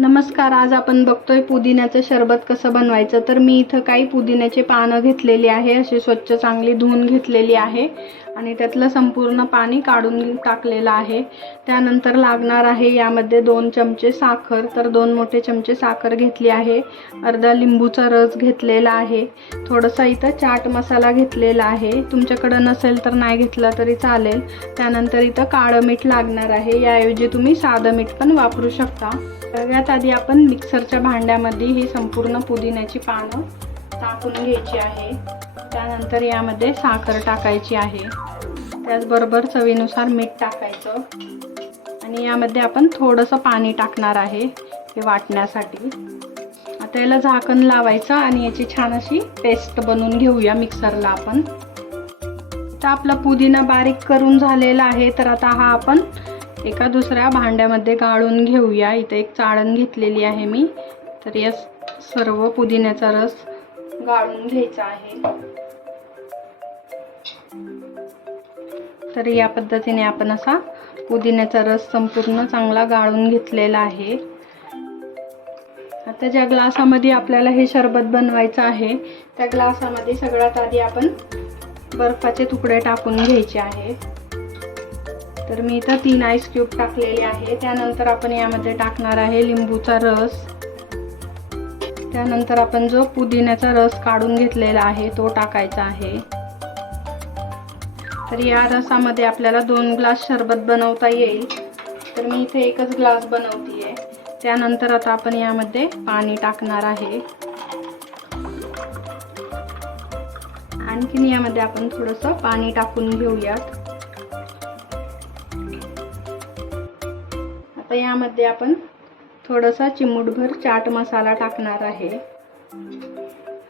नमस्कार आज आपण बघतोय पुदिन्याचं शरबत कसं बनवायचं. तर मी इथं काही पुदिन्याचे पानं घेतलेली आहे अशी स्वच्छ चांगली धुवून घेतलेली आहे आणि त्यातलं संपूर्ण पाणी काढून टाकलेलं आहे. त्यानंतर लागणार आहे यामध्ये दोन चमचे साखर तर दोन मोठे चमचे साखर घेतली आहे. अर्धा लिंबूचा रस घेतलेला आहे. थोडासा इथं चाट मसाला घेतलेला आहे. तुमच्याकडं नसेल तर नाही घेतला तरी चालेल. त्यानंतर इथं काळं मीठ लागणार आहे. याऐवजी तुम्ही साधं मीठ पण वापरू शकता. सगळ्यात आधी आपण मिक्सरच्या भांड्यामध्ये ही संपूर्ण पुदिन्याची पानं टाकून घ्यायची आहे. त्यानंतर यामध्ये साखर टाकायची आहे. त्याचबरोबर चवीनुसार मीठ टाकायचं. आणि यामध्ये आपण थोडंसं पाणी टाकणार आहे हे वाटण्यासाठी. आता याला झाकण लावायचं आणि याची छान अशी पेस्ट बनवून घेऊया मिक्सरला आपण. तर आपला पुदिना बारीक करून झालेला आहे तर आता हा आपण एका दुसऱ्या भांड्यामध्ये गाळून घेऊया. इथे एक चाळण घेतलेली आहे मी. तर या सर्व पुदिन्याचा रस गाळून घ्यायचा आहे. तर या पद्धतीने आपण असा पुदिन्याचा रस संपूर्ण चांगला गाळून घेतलेला आहे. आता ज्या ग्लासामध्ये आपल्याला हे शरबत बनवायचं आहे त्या ग्लासामध्ये सगळ्यात आधी आपण बर्फाचे तुकडे टाकून घ्यायचे आहे. तर मी इथं तीन आईस क्यूब टाकलेले आहे. त्यानंतर आपण यामध्ये टाकणार आहे लिंबूचा रस. त्यानंतर आपण जो पुदिन्याचा रस काढून घेतलेला आहे तो टाकायचा आहे. तर या रसामध्ये आपल्याला दोन ग्लास शरबत बनवता येईल. तर मी इथे एकच ग्लास बनवतीये. त्यानंतर आता आपण यामध्ये पाणी टाकणार आहे. आणखीन यामध्ये आपण थोडंसं पाणी टाकून घेऊयात. आता यामध्ये आपण थोडासा चिमूटभर चाट मसाला टाकणार आहे.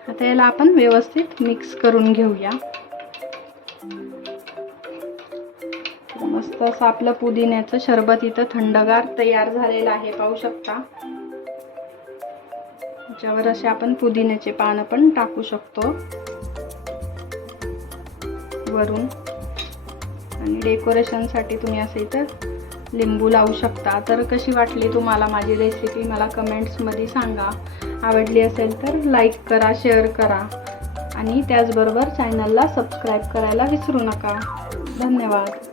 आता याला आपण व्यवस्थित मिक्स करून घेऊया. मस्त असं आपलं पुदिन्याचं शरबत इथं थंडगार तयार झालेलं आहे पाहू शकता. त्याच्यावर असे आपण पुदिन्याचे पानं पण टाकू शकतो. वरून. आणि डेकोरेशनसाठी तुम्ही असं इथं लिंबू लावू शकता. तर कशी वाटली तुम्हाला माझी रेसिपी मला कमेंट्समध्ये सांगा. आवडली असेल तर लाईक करा शेअर करा. आणि त्याचबरोबर चॅनलला सबस्क्राईब करायला विसरू नका. धन्यवाद.